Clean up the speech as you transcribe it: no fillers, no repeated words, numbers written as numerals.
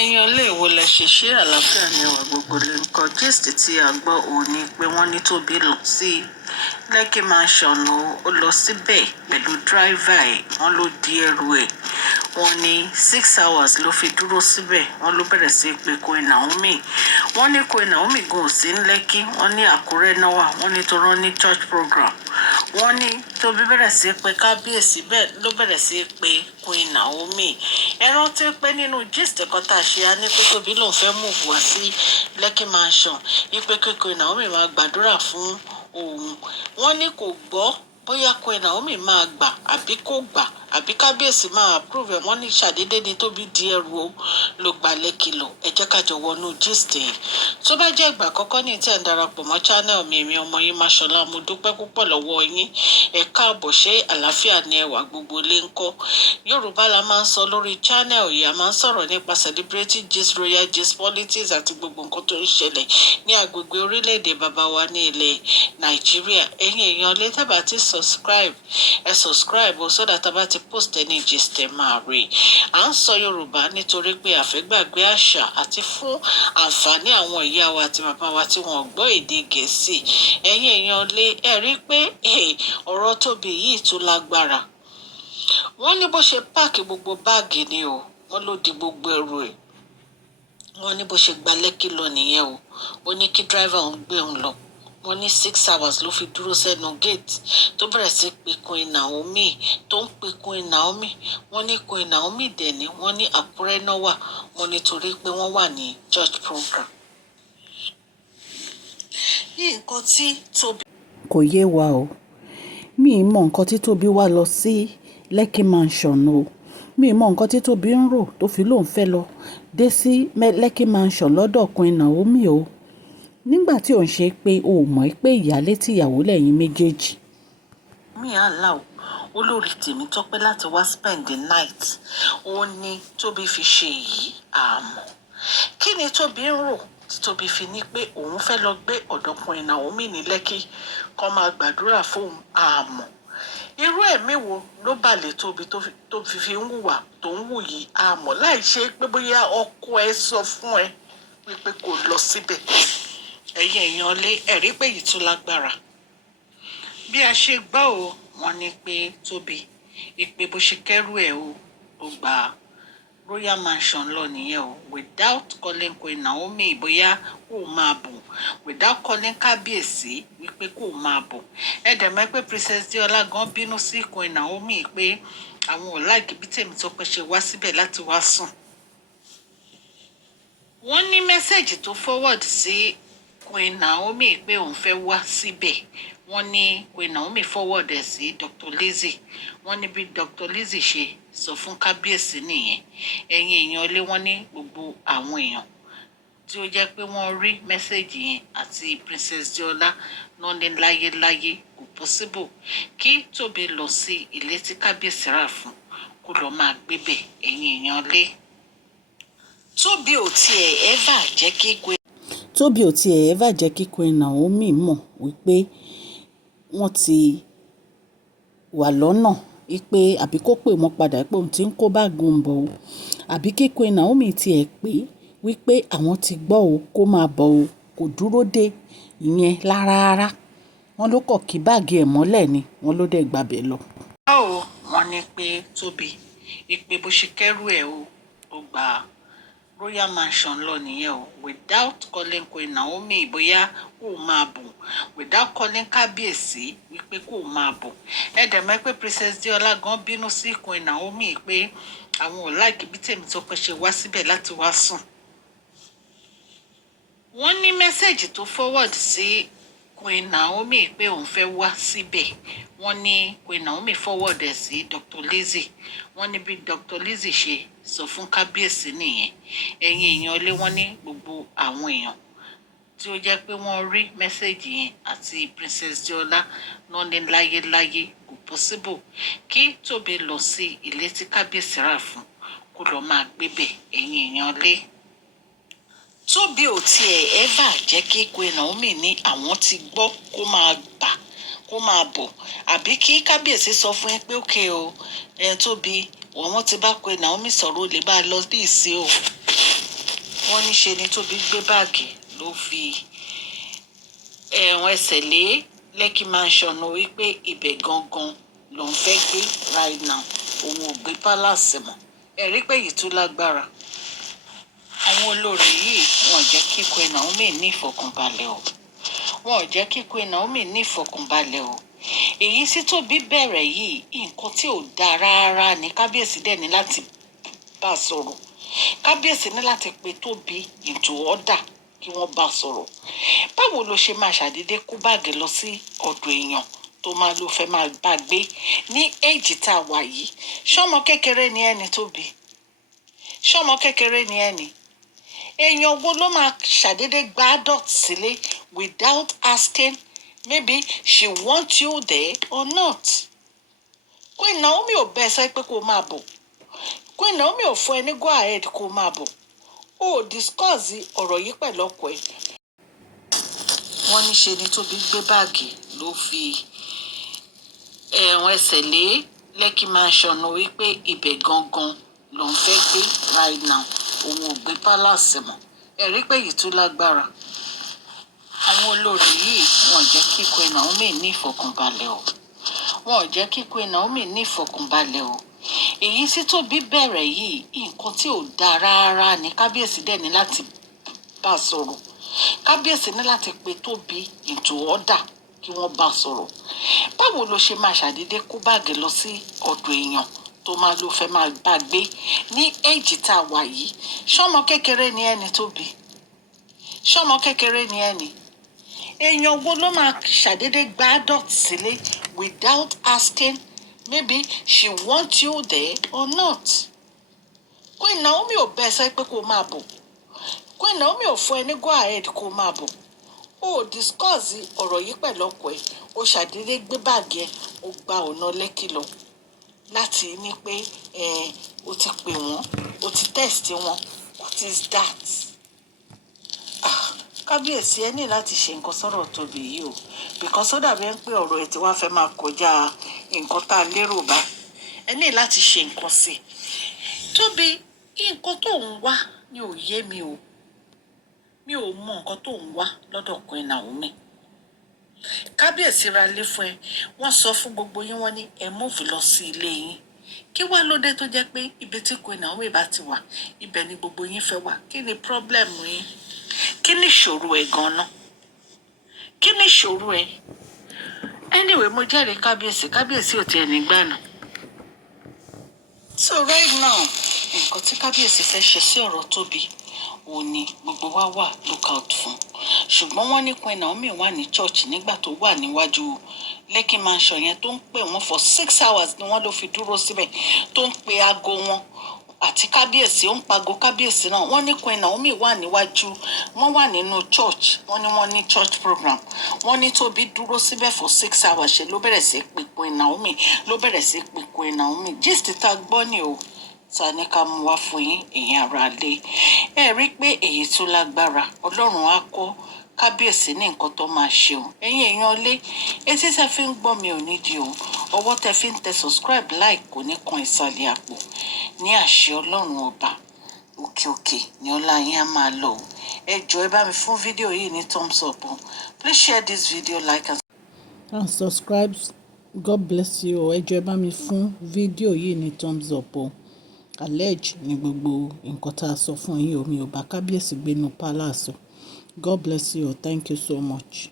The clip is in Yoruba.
èèyàn lè wo lẹ ṣe àlàáfíà ní ẹwà gbogbo lè ń kọ gist tí a gbọ́ òní pé wọ́n ní Tobi lọ sí Lekki mansion ó lọ síbẹ̀ pẹ̀lú dráìvà ẹ̀ wọ́n ló di ẹrù ẹ̀ wọ́n ní 6 hours ló fi dúró síbẹ̀ wọ́n ló bẹ̀rẹ̀ sí pé Queen Naomi wọ́n ní Queen Naomi gan sí ní Lekki wọ́n ní Àkúrẹ́ náà wà wọ́n ní tó rán ní church program wọ́n ní Tobi bẹ̀rẹ̀ sí pé kábíyèsí bẹ́ẹ̀ ló bẹ̀rẹ̀ sí pé Queen Naomi ẹ rántí pé nínú gist kan tá a ṣe á ní pé Tobi lòun fẹ́ move wá sí Lekki mansion ipe Queen Naomi máa gbàdúrà fún òun wọ́n ní kò gbọ́ bóyá Queen Naomi máa gbà àbí kò gbà àbí kábíyèsí máa approve ẹ̀ wọ́n ní ṣàdédé ni Tobi di ẹrù o ló gba Lekki lọ ẹ jẹ́ ká jọ wọnú gist yìí tó bá jẹ́ ìgbà àkọ́kọ́ ní tí ẹ̀ ń darapọ̀ mọ́ channel mi èmi ọmọ yín Máṣọlá mo dúpẹ́ púpọ̀ lọ́wọ́ yín ẹ káàbọ̀ ṣé àlàáfíà ni ẹwà gbogbo lè ń kọ́ Yorùbá la máa ń sọ lórí channel yìí a máa ń sọ̀rọ̀ nípa celebrity gist royal gist politics àti gbogbo nǹkan tó ń ṣẹlẹ̀ ní agbègbè orílẹ̀-èdè bàbá wa ní ilẹ̀ Nàìjíríà ẹ̀yin èèyàn lè tàbá ti subscribe ẹ subscribe o so that bá ti post ẹni gist ẹ máa rí à ń sọ Yorùbá nítorí pé àfẹ́gbàgbé àṣà àti fún àǹfààní àwọn ìyá wa àti bàbá wa tí wọ́n gbọ́ èdè Gẹ̀ẹ́sì ẹ̀yin èèyàn lè ẹ rí pé ọ̀rọ̀ Tobi yìí tún lágbára wọ́n ní bó ṣe páàkì gbogbo báàgì ni o wọ́n ló di gbogbo ẹrù ẹ̀ wọ́n ní bó ṣe gba Lekki lọ nìyẹn o ó ní kí dráìvà òun gbé òun lọ wọ́n ní 6 hours ló fi dúró sẹ́nu gate tó bẹ̀rẹ̀ sí pé Queen Naomi tó ń pe Queen Naomi wọ́n ní Queen Naomi dẹ̀ ní wọ́n ní Àkúrẹ́ náà wà wọ́n nítorí pé wọ́n wà ní church program. ní nǹkan tí Tobi. kò yé wa o mi ì mọ nǹkan tí Tobi wá lọ sí Lekki mansion o mi ì mọ nǹkan tí Tobi ń rò tó fi lóun fẹ́ lọ dé sí Lekki mansion lọ́dọ̀ Queen Naomi o nígbà tí òun ṣe pé o mọ̀ pé ìyálé tìyàwó lẹ́yìn méjèèjì. mi à ń là ó olórí tèmi tọ́pẹ́ láti wá spend the night ó ní Tobi fi ṣe èyí àmọ́ kí ni Tobi ń rò tí Tobi fi ní pé òun fẹ́ lọ gbé ọ̀dọ̀ Queen Naomi ní Lekki kó máa gbàdúrà fóun àmọ́ irú ẹ̀mí wo ló balẹ̀ Tobi tó fi ń hùwà tó ń hù yìí àmọ́ láì ṣe pé bóyá ọkọ ẹ sọ fún ẹ wípé kò lọ síbẹ̀ ẹ̀yin èèyàn lé ẹ̀rí pé yìí tún lágbára bí a ṣe gbọ́ o wọ́n ní pé Tobi ìpè bó ṣe kẹ́rù ẹ̀ o ó gba royal mansion lọ nìyẹn o without calling Queen Naomi bóyá kó máa bọ̀ without calling kábíyèsí wípé kó máa bọ̀ ẹ dẹ̀ mọ̀ pé Princess Diola gan bínú sí Queen Naomi pé àwọn ò láìkí bí tèmi tó pẹ́ ṣe wá síbẹ̀ láti wá sùn wọ́n ní mẹ́sẹ̀gì tó forward sí Queen Naomi pé òun fẹ́ wá síbẹ̀ wọ́n ní Queen Naomi forward ẹ̀ sí Dr. Lizzie wọ́n ní bí Dr. Lizzie ṣe sọ fún kábíyèsí nìyẹn ẹ̀yin èèyàn ilé wọ́n ní gbogbo àwọn èèyàn tí ó jẹ́ pé wọ́n rí mẹ́sẹ̀gì yẹn àti Princess Diola náà ní láyéláyé kò possible kí Tobi lọ sí ilé tí kábíyèsí rà fún kó lọ máa gbébẹ̀ ẹ̀yin èèyàn ilé Tobi ò tiẹ̀ ever jẹ́ kí Tobi ò tiẹ̀ ever jẹ́ kí Queen Naomi mọ̀ wípé wọ́n ti wà lọ́nà wípé àbí kó pè wọ́n padà pé òun ti ń kó báàgì ń bọ̀ o àbí kí Queen Naomi tiẹ̀ pé wípé àwọn ti gbọ́ o kó máa bọ̀ o kò dúró dé ìyẹn rárá wọ́n ló kọ̀ kí báàgì ẹ̀ mọ́lẹ̀ ni wọ́n ló dẹ̀ gbàbẹ̀ lọ. báwo wọ́n ní pé Tobi ìpè bó ṣe kẹ́rù ẹ̀ o ó gbà royal mansion lọ nìyẹn o without calling Queen Naomi bóyá kó máa bọ̀ without calling kábíyèsí wípé kó máa bọ̀ ẹ dẹ̀ mọ̀ pé Princess Diola gan bínú sí Queen Naomi pé àwọn ò láìkí bí tèmi tó pẹ́ ṣe wá síbẹ̀ láti wá sùn wọ́n ní mẹ́sẹ̀gì tó forward sí Queen Naomi pé òun fẹ́ wá síbẹ̀ wọ́n ní Queen Naomi forward ẹ̀ sí Dr. Lizzie wọ́n ní bí Dr. Lizzie ṣe sọ fún kábíyèsí nìyẹn ẹ̀yin èèyàn ilé wọ́n ní gbogbo àwọn èèyàn tí ó jẹ́ pé wọ́n rí mẹ́sẹ̀gì yẹn àti Princess Diola náà ní láyéláyé kò possible kí Tobi lọ sí ilé tí kábíyèsí rà fún kó lọ máa gbébẹ̀ ẹ̀yin èèyàn ilé Tobi ò tiẹ̀ ever jẹ́ kí Queen Naomi ní àwọn ti gbọ́ kó máa bọ̀ àbí kí kábíyèsí sọ fún yín pé ókè o Tobi wọ́n ti bá Queen Naomi sọ̀rọ̀ ó lè bá a lọ bí ìsìn o wọ́n ní ṣe ni Tóbi gbé báàgì ló fi ẹsẹ̀ lé Lekki mansion wípé ibẹ̀ gangan lòun fẹ́ gbé right now, òun ò gbé palace mọ́. Ẹ rí pé yìí tún lágbára. Àwọn olórí yìí wọn ò jẹ́ kí Queen Naomi ní ìfọ̀kànbalẹ̀ o. Wọn ò jẹ́ kí Queen Naomi ní ìfọ̀kànbalẹ̀ o. Èyí tí Tóbi bẹ̀rẹ̀ yìí nǹkan tí ò dáa rárá ni. Kábíyèsí dẹ̀ ní láti bá a sọ̀rọ̀. Kábíyèsí ní láti pe Tóbi into order kí wọ́n bá a sọ̀rọ̀. Báwo ló ṣe máa ṣàdédé kó báàgì lọ sí ọ̀dọ̀ èèyàn tó máa ló fẹ́ máa bá gbé ní èjì tá a wà yìí? Ṣọ́mọ kékeré ni ẹni Tóbi? Ṣọ́mọ kékeré ni ẹni? Èèyàn wo ló máa ṣàdédé gba adult sílé without asking maybe she wants you there or not? Queen Naomi ò bẹ́ẹ̀ sọ pé kó máa bọ̀. Queen Naomi ò fún ẹ ní go ahead kó máa bọ̀. Ó discuss ọ̀rọ̀ yìí pẹ̀lú ọkọ ẹ̀. Wọ́n ní ṣe ni Tóbi gbé báàgì ló fi ẹsẹ̀ lé Lekki mansion wípé ibẹ̀ gangan lòun fẹ́ gbé right now, òun ò gbé palace mọ́. Ẹ rí pé yìí tún lágbára. Àwọn olórí yìí wọn ò jẹ́ kí Queen Naomi ní ìfọ̀kànbalẹ̀ o. Wọn ò jẹ́ kí Queen Naomi ní ìfọ̀kànbalẹ̀ o. Èyí tí Tóbi bẹ̀rẹ̀ yìí nǹkan tí ò dáa rárá ni. Kábíyèsí dẹ̀ ní láti bá a sọ̀rọ̀. Kábíyèsí ní láti pe Tóbi into order kí wọ́n bá a sọ̀rọ̀. Báwo ló ṣe máa ṣàdédé kó báàgì lọ sí ọ̀dọ̀ èèyàn tó máa ló fẹ́ máa bá gbé ní èjì tá a wà yìí? Ṣọ́mọ kékeré ni ẹni Tóbi? Ṣọ́mọ kékeré ni ẹni? Èèyàn wo ló máa ṣàdédé gba adult sílé without asking maybe she wants you there or not? Queen Naomi ò bẹ́ẹ̀ sọ pé kó máa bọ̀. Queen Naomi ò fún ẹ ní go ahead kó máa bọ̀. Ó discuss ọ̀rọ̀ yìí pẹ̀lú ọkọ ẹ̀. Ó ṣàdédé gbé báàgì ẹ̀, ó gba ọ̀nà Lekki lọ láti ní pé ó ti pè wọ́n, ó ti test wọn. What is that? Kábíyèsí ẹ ní láti ṣe nǹkan sọ̀rọ̀ Tóbi yìí o, because ó dàbí ẹ ń pé ọ̀rọ̀ ẹ̀ tí wàá fẹ́ máa kọjá nǹkan tá a lérò bá. Ẹ ní láti ṣe nǹkan sí i. Tóbi, nǹkan tó ń wá ni ò yé mi o. Mi ò mọ nǹkan tó ń wá lọ́dọ̀ Queen Naomi. Kábíyèsí ra ilé fún ẹ, wọ́n sọ fún gbogbo yín, wọ́n ní ẹ move lọ sí ilé yín. Kí wá ló dé tó jẹ́ pé ibi tí Queen Naomi bá ti wà, ibẹ̀ ni gbogbo yín fẹ́ wà? Kí ni problem yín? Kí ni ìṣòro ẹ̀ gan-an? Kí ni ìṣòro ẹ̀? Anyway, mo jẹ́rìí kábíyèsí. Kábíyèsí ò tiẹ̀ nígbà náà. So right now, nǹkan tí kábíyèsí fẹ́ ṣe sí ọ̀rọ̀ Tóbi òun ni gbogbo wa wà look out fún. Ṣùgbọ́n wọ́n ní Queen Naomi wà ní church nígbà tó wà níwájú Lekki mansion yẹn tó ń pè wọ́n for 6 hours ni wọ́n ló fi dúró síbẹ̀ tó ń pe aago wọn àti kábíyèsí, ó ń pago kábíyèsí náà. Wọ́n ní Queen Naomi wà níwájú, wọ́n wà nínú church, wọ́n ní church program. Wọ́n ní Tóbi dúró síbẹ̀ for 6 hours ṣe ló bẹ̀rẹ̀ sí pe Queen Naomi, ló bẹ̀rẹ̀ sí pe Queen Naomi. Gist tá a gbọ́ ni o, ta ní ká mú wá fún yín èyí ara lé. Ẹ rí pé èyí tó lágbára. Ọlọ́run á kọ́ kábíyèsí ní nǹkan tó máa ṣe o. Ẹ̀yin èèyàn lé, etí tẹ́ fi ń gbọ́ mi ò nídìí o. Ọwọ́ tẹ́ fi ń tẹ subscribe, like kò ní kan ìsàlẹ̀ àpò. Ní àṣẹ Ọlọ́run ọba, òkè òkè ni ọlá yín á máa lọ o. Ẹ jọ̀ọ́ ẹ bá mi fún fídíò yìí ní thumbs up o. Please share this video, like and subscribe. God bless you. Ẹ jọ̀ọ́ ẹ bá mi fún fídíò yìí ní thumbs up o. Allege ni gbogbo nǹkan tá a sọ fún yín o. Mi ò bá kábíyèsí gbénu palace o. God bless you. Thank you so much.